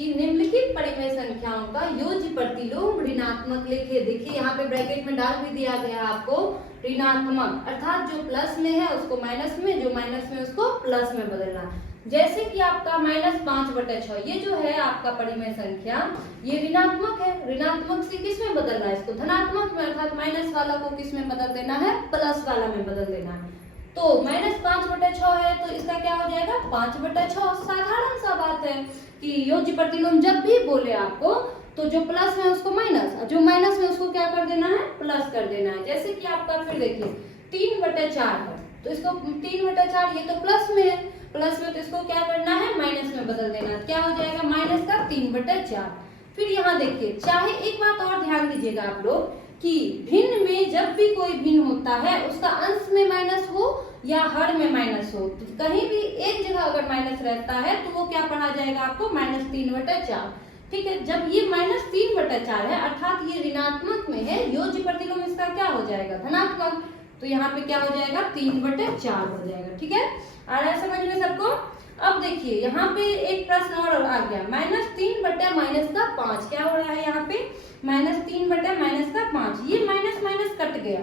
कि निम्नलिखित परिमेय संख्याओं का योज्य प्रतिलोम ऋणात्मक लिखे। देखिए यहाँ पे ब्रैकेट में डाल भी दिया गया आपको ऋणात्मक, अर्थात जो प्लस में है उसको माइनस में, जो माइनस में उसको प्लस में बदलना। जैसे कि आपका -5/6 ये जो है आपका परिमेय संख्या, ये ऋणात्मक है, ऋणात्मक से किस में बदलना है, इसको धनात्मक में, अर्थात माइनस वाला को किस में बदल देना है, प्लस वाला में बदल देना है। तो -5/6 है तो इसका क्या हो जाएगा 5/6। साधारण सा बात है कि योज्य प्रतिलोम जब भी बोले आपको तो जो प्लस में उसको माइनस, जो माइनस में उसको क्या कर देना है, प्लस कर देना है। जैसे कि आपका फिर देखिए 3/4 है तो इसको 3/4, ये तो प्लस में है, प्लस में तो इसको क्या करना है, माइनस में बदल देना। क्या हो जाएगा माइनस का 3/4। फिर यहाँ देखिए, चाहे एक बात और ध्यान दीजिएगा आप लोग कि भिन्न में जब भी कोई भिन्न होता है उसका अंश में माइनस हो या हर में माइनस हो, तो कहीं भी एक जगह अगर माइनस रहता है तो वो क्या पढ़ा जाएगा आपको -3/4। ठीक है, जब ये -3/4 है अर्थात ये ऋणात्मक में है, योज्य प्रतिलोम इसका क्या हो जाएगा धनात्मक, तो यहाँ पे क्या हो जाएगा 3/4 हो जाएगा। ठीक है, आ रहा है समझ में सबको। अब देखिए यहाँ पे एक प्रश्न और आ गया, -3/-5 क्या हो रहा है यहाँ पे, -3/-5, ये माइनस माइनस कट गया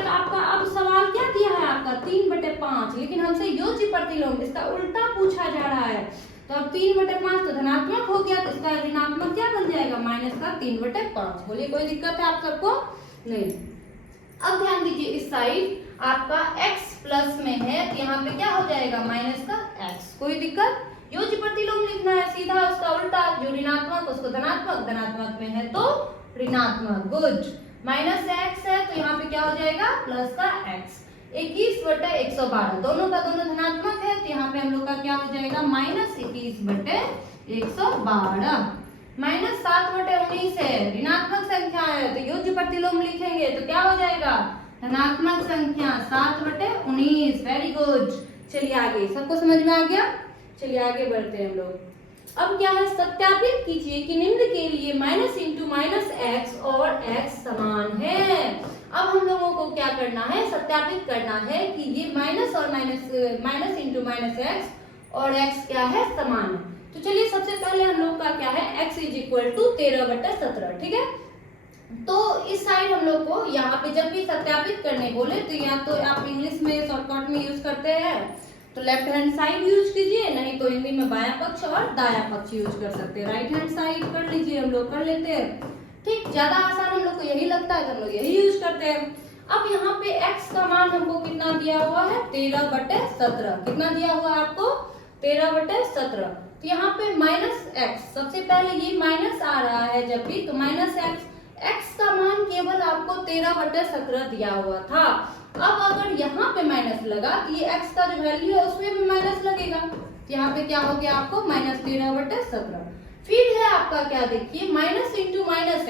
तो आपका अब सवाल क्या दिया है आपका 3/5, लेकिन हमसे योज्य प्रतिलोम इसका उल्टा पूछा जा रहा है। तो अब 3/5 तो धनात्मक हो गया, तो इसका ऋणात्मक क्या बन जाएगा -3/5। बोलिए कोई दिक्कत है आप सबको, नहीं। अब ध्यान दीजिए इस साइड आपका x प्लस में है तो यहाँ पे क्या हो जाएगा माइनस का x। कोई दिक्कत, योज्य प्रतिलोम लिखना है सीधा उसका उल्टा, जो ऋणात्मक उसको धनात्मक, धनात्मक में है तो ऋणात्मक। गुड, -x है तो यहाँ पे क्या हो जाएगा प्लस का x। 21/112 दोनों का दोनों धनात्मक है तो यहाँ पे हम लोग का क्या हो जाएगा -21/112। -7/19 है, ऋणात्मक संख्या है तो योज्य प्रतिलोम लिखेंगे तो क्या हो जाएगा धनात्मक संख्या 7/19। वेरी गुड, चलिए आगे, सबको समझ में आ गया। चलिए आगे बढ़ते हैं हम लोग। अब क्या है, सत्यापित कीजिए कि निम्न के लिए -x और x समान है। अब हम लोगों को क्या करना है, सत्यापित करना है कि ये माइनस और माइनस x और x क्या है समान है। तो चलिए सबसे पहले हम लोग का क्या है x = 13/17। ठीक है, तो इस साइड हम लोग को यहाँ पे जब भी सत्यापित करने बोले तो या तो आप इंग्लिश में शॉर्टकट में यूज करते हैं तो लेफ्ट हैंड साइड यूज कीजिए, नहीं तो हिंदी में बायां पक्ष और दायां पक्ष यूज कर सकते हैं। राइट हैंड साइड कर लीजिए, हम लोग कर लेते हैं। ठीक, ज्यादा आसान हम लोग को यही लगता है तो हम लोग यही यूज करते हैं। अब यहाँ पे x का मान हमको कितना दिया हुआ है 13/17। कितना दिया हुआ है आपको 13/17। तो यहाँ पे -x, सबसे पहले ये माइनस आ रहा है जब भी तो -x, x का मान केवल आपको 13/17 दिया हुआ था। अब अगर यहाँ पे माइनस लगा तो ये x का जो वैल्यू है उसमें भी माइनस लगेगा, तो यहाँ पे क्या हो गया आपको -13/17। फिर है आपका क्या देखिए माइनस इंटू माइनस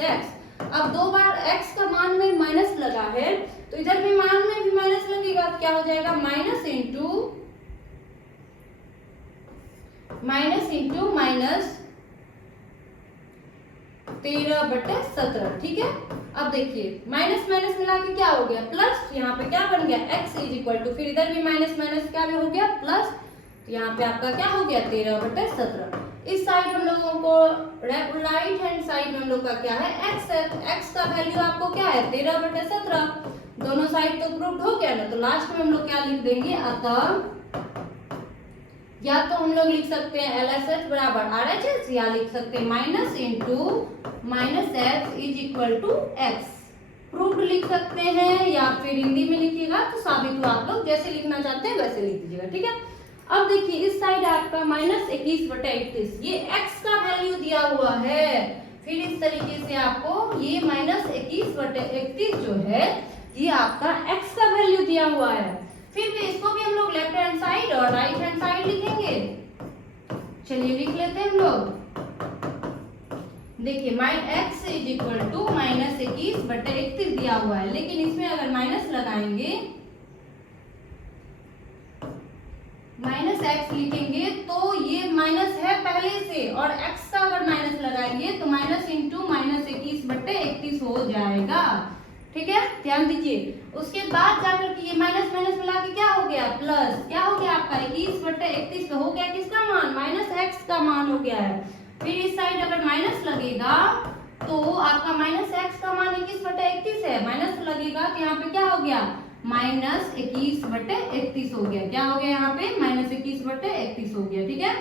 x। अब दो बार x का मान में माइनस लगा है तो इधर भी मान में भी माइनस लगेगा, क्या हो जाएगा माइनस इंटू माइनस 13/17। ठीक है, अब देखिए माइनस माइनस मिला के क्या हो गया प्लस, यहाँ पे क्या बन गया x = फिर इधर भी माइनस माइनस क्या हो गया प्लस, तो यहाँ पे आपका क्या हो गया 13/17। इस साइड हम लोगों को राइट हैंड साइड में हम लोग का क्या है x है, तो x का वैल्यू आपको क्या है 13/17। दोनों साइड तो प्रूव्ड हो गया ना, तो लास्ट में हम लोग क्या लिख देंगे, अतः या तो हम लोग लिख सकते हैं LHS = RHS या लिख सकते हैं minus into minus x = x। Proved लिख सकते हैं या फिर हिंदी में लिखिएगा तो साबित हुआ, आप लोग जैसे लिखना चाहते हैं वैसे लिख दीजिएगा। ठीक है, अब देखिए इस साइड आपका -21/31, ये x का वैल्यू दिया हुआ है। फिर इस तरीके से आपको ये -21/31 जो है ये आपका x का वैल्यू दिया हुआ है। फिर भी इसको भी हम लोग लेफ्ट हैंड साइड और राइट हैंड साइड लिखेंगे। चलिए लिख लेते हैं हम लोग। देखिए x = -21/31 दिया हुआ है, लेकिन इसमें अगर माइनस लगाएंगे -x लिखेंगे तो ये माइनस है पहले से, और x का अगर माइनस लगाएंगे तो माइनस इंटू -21/31 हो जाएगा। ठीक है, ध्यान दीजिए। उसके बाद जाकर के ये माइनस माइनस मिला के क्या हो गया प्लस, क्या हो गया आपका 21/31 हो गया किसका मान x का मान हो गया है। फिर इस साइड अगर माइनस लगेगा तो आपका माइनस x का मान 21/31 है, माइनस लगेगा तो यहाँ पे क्या हो गया, माइनस 21/31 हो गया। क्या हो गया यहाँ पे, माइनस 21/31 हो गया। ठीक है,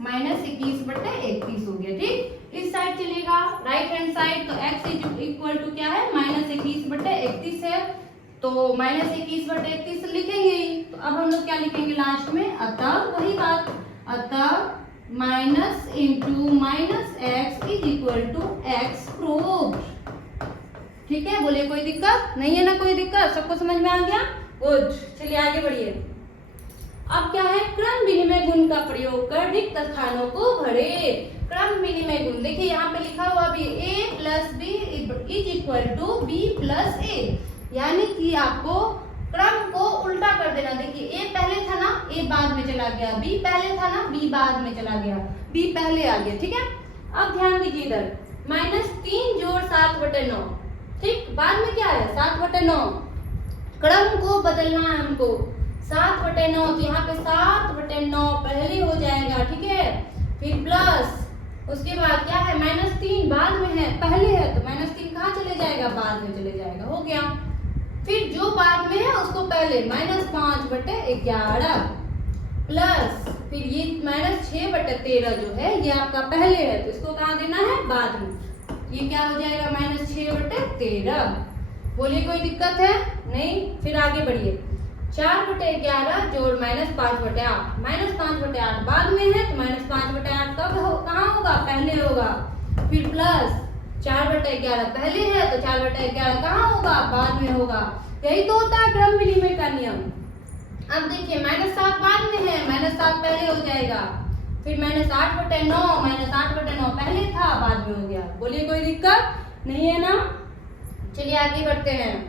माइनस 21/31 हो गया। ठीक, इस साइड चलेगा राइट हैंड साइड, तो x इज इक्वल टू क्या है, माइनस 21/31 है, तो माइनस 21/31 लिखेंगे ही। तो अब हम लोग क्या लिखेंगे लास्ट में, अतः वही बात, अतः minus into minus x is equal to x proved. ठीक है, बोलिए कोई दिक्कत नहीं है ना, कोई दिक्कत, सबको समझ में आ गया, गुड। चलिए आगे बढ़िए। अब क्या है, क्रम विनिमय गुण का प्रयोग कर रिक्त स्थानों को भरे। क्रम विनिमय गुण देखिए यहाँ पे लिखा हुआ भी a plus B is equal to B plus A, यानी कि आपको क्रम को उल्टा कर देना। देखिए a पहले था ना, a बाद में चला गया, b पहले था ना, b बाद में चला गया, b पहले आ गया। ठीक है, अब ध्यान दीजिए इधर, -3 जोड़ 7/9, ठीक, बाद में क्या है 7/9, क्रम को बदलना है हमको, 7/9, तो यहाँ पे 7/9 पहले हो जाएगा। ठीक है, फिर प्लस, उसके बाद क्या है, -3 बाद में है, पहले है तो -3 कहाँ चले जाएगा, बाद में चले जाएगा, हो गया। फिर जो बाद में है उसको पहले, -5/11 प्लस, फिर ये -6/13 जो है ये आपका पहले है तो इसको कहाँ देना है, बाद में, ये क्या हो जाएगा, -6/13। बोलिए कोई दिक्कत है नहीं। फिर आगे बढ़िए, 4/11 जोड़ -5/8, -5/8 बाद में है तो -5/8 कब कहाँ होगा, पहले होगा। फिर प्लस 4/11 पहले है तो 4/11 कहाँ होगा, बाद में होगा। यही तो होता है क्रम विनिमय का नियम। अब देखिए -7 बाद में है, -7 पहले हो जाएगा, फिर -8/9 पहले था, बाद में हो गया। बोलिए कोई दिक्कत नहीं है ना। चलिए आगे बढ़ते हैं।